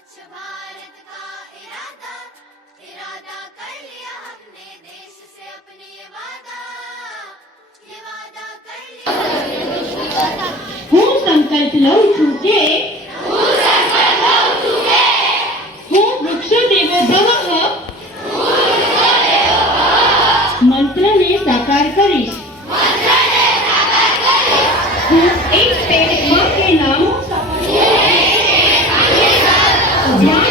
स्वच्छ भारत का इरादा इरादा कर लिया हमने देश से अपने ये वादा कर लिया। હું સંકલ્પ લઉં છું કે હું વૃક્ષો દેવો ભવઃ મંત્રને સાકાર કરીશ। હું એક પેડ માં કે નામ અભિયાન